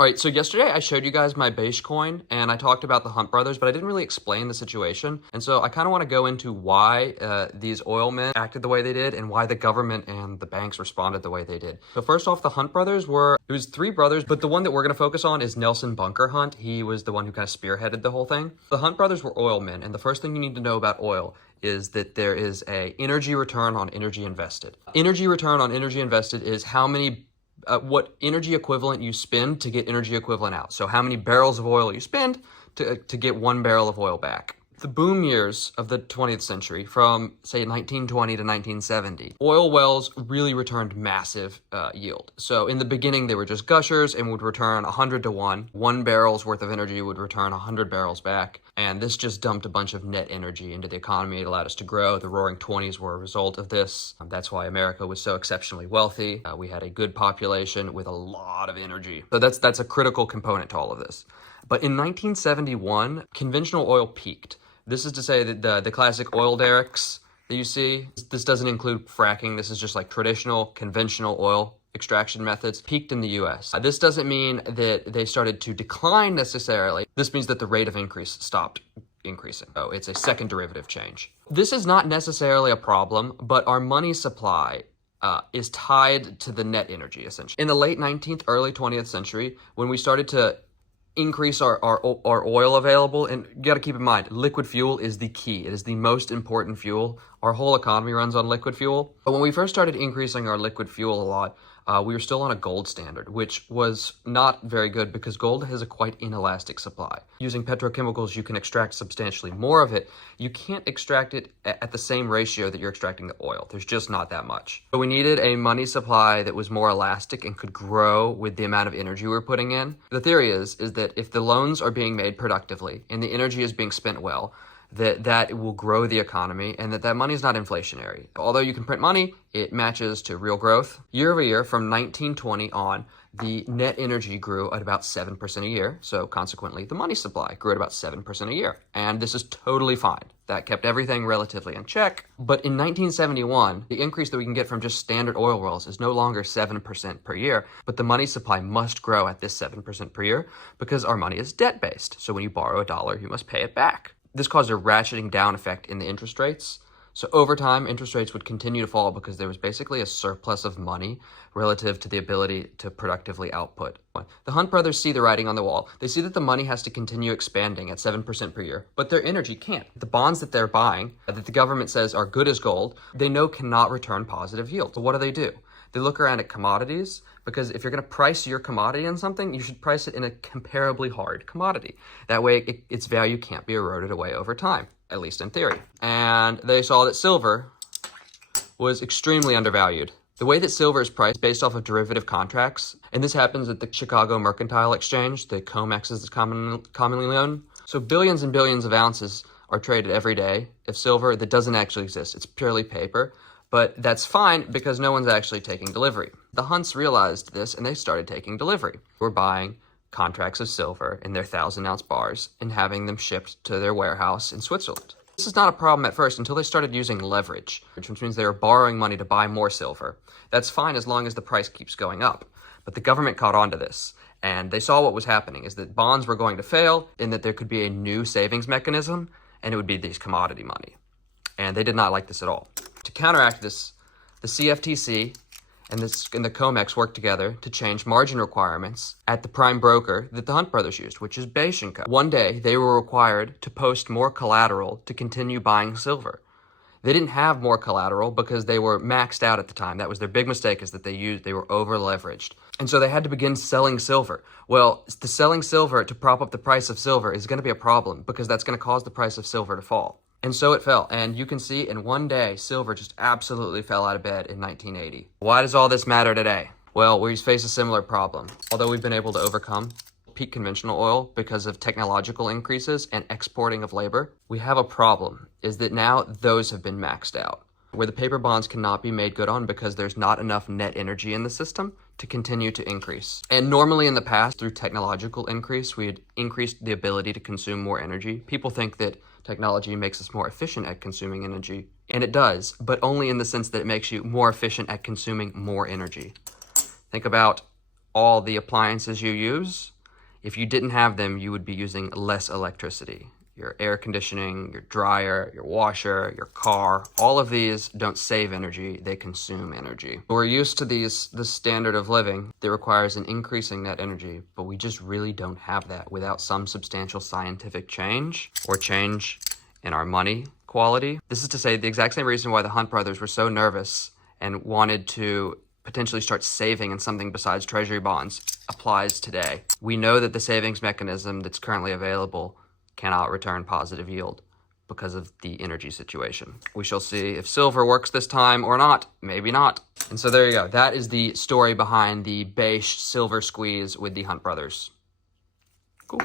All right, so yesterday I showed you guys my base coin and I talked about the Hunt brothers, but I didn't really explain the situation. And so I kind of want to go into why these oil men acted the way they did and why the government and the banks responded the way they did. So first off, the Hunt brothers it was three brothers, but the one that we're going to focus on is Nelson Bunker Hunt. He was the one who kind of spearheaded the whole thing. The Hunt brothers were oil men, and the first thing you need to know about oil is that there is a energy return on energy invested. Energy return on energy invested is what energy equivalent you spend to get energy equivalent out. So how many barrels of oil you spend to get 1 barrel of oil back. The boom years of the 20th century, from say 1920 to 1970, oil wells really returned massive yield. So in the beginning, they were just gushers and would return 100 to 1. 1 barrel's worth of energy would return 100 barrels back. And this just dumped a bunch of net energy into the economy. It allowed us to grow. The Roaring 20s were a result of this. That's why America was so exceptionally wealthy. We had a good population with a lot of energy. So that's a critical component to all of this. But in 1971, conventional oil peaked. This is to say that the classic oil derricks that you see, this doesn't include fracking. This is just like traditional, conventional oil extraction methods, peaked in the US. This doesn't mean that they started to decline necessarily. This means that the rate of increase stopped increasing. So it's a second derivative change. This is not necessarily a problem, but our money supply is tied to the net energy, essentially. In the late 19th, early 20th century, when we started to increase our oil available, and you got to keep in mind, liquid fuel is the key. It is the most important fuel. Our whole economy runs on liquid fuel. But when we first started increasing our liquid fuel a lot, we were still on a gold standard, which was not very good because gold has a quite inelastic supply. Using petrochemicals, you can extract substantially more of it. You can't extract it at the same ratio that you're extracting the oil. There's just not that much. So we needed a money supply that was more elastic and could grow with the amount of energy we're putting in. The theory is that if the loans are being made productively and the energy is being spent well, that will grow the economy and that money is not inflationary. Although you can print money, it matches to real growth. Year over year, from 1920 on, the net energy grew at about 7% a year. So consequently, the money supply grew at about 7% a year. And this is totally fine. That kept everything relatively in check. But in 1971, the increase that we can get from just standard oil wells is no longer 7% per year, but the money supply must grow at this 7% per year because our money is debt-based. So when you borrow $1, you must pay it back. This caused a ratcheting down effect in the interest rates. So over time, interest rates would continue to fall because there was basically a surplus of money relative to the ability to productively output. The Hunt brothers see the writing on the wall. They see that the money has to continue expanding at 7% per year, but their energy can't. The bonds that they're buying, that the government says are good as gold, they know cannot return positive yield. So what do? They look around at commodities, because if you're going to price your commodity in something, you should price it in a comparably hard commodity. That way, its value can't be eroded away over time, at least in theory. And they saw that silver was extremely undervalued. The way that silver is priced based off of derivative contracts, and this happens at the Chicago Mercantile Exchange, the COMEX is commonly known. So billions and billions of ounces are traded every day of silver that doesn't actually exist. It's purely paper. But that's fine because no one's actually taking delivery. The Hunts realized this and they started taking delivery. They were buying contracts of silver in their 1,000-ounce bars and having them shipped to their warehouse in Switzerland. This is not a problem at first until they started using leverage, which means they were borrowing money to buy more silver. That's fine as long as the price keeps going up. But the government caught on to this, and they saw what was happening, is that bonds were going to fail and that there could be a new savings mechanism, and it would be these commodity money. And they did not like this at all. To counteract this, the CFTC and the COMEX worked together to change margin requirements at the prime broker that the Hunt brothers used, which is Beige & Co. One day, they were required to post more collateral to continue buying silver. They didn't have more collateral because they were maxed out at the time. That was their big mistake, is that they were over-leveraged. And so they had to begin selling silver. Well, the selling silver to prop up the price of silver is going to be a problem because that's going to cause the price of silver to fall. And so it fell. And you can see in one day, silver just absolutely fell out of bed in 1980. Why does all this matter today? Well, we face a similar problem. Although we've been able to overcome peak conventional oil because of technological increases and exporting of labor, we have a problem, is that now those have been maxed out, where the paper bonds cannot be made good on because there's not enough net energy in the system to continue to increase. And normally in the past, through technological increase, we had increased the ability to consume more energy. People think that technology makes us more efficient at consuming energy, and it does, but only in the sense that it makes you more efficient at consuming more energy. Think about all the appliances you use. If you didn't have them, you would be using less electricity. Your air conditioning, your dryer, your washer, your car, all of these don't save energy, they consume energy. We're used to this standard of living that requires an increasing net energy, but we just really don't have that without some substantial scientific change or change in our money quality. This is to say the exact same reason why the Hunt brothers were so nervous and wanted to potentially start saving in something besides treasury bonds applies today. We know that the savings mechanism that's currently available cannot return positive yield because of the energy situation. We shall see if silver works this time or not. Maybe not. And so there you go. That is the story behind the beige silver squeeze with the Hunt brothers. Cool.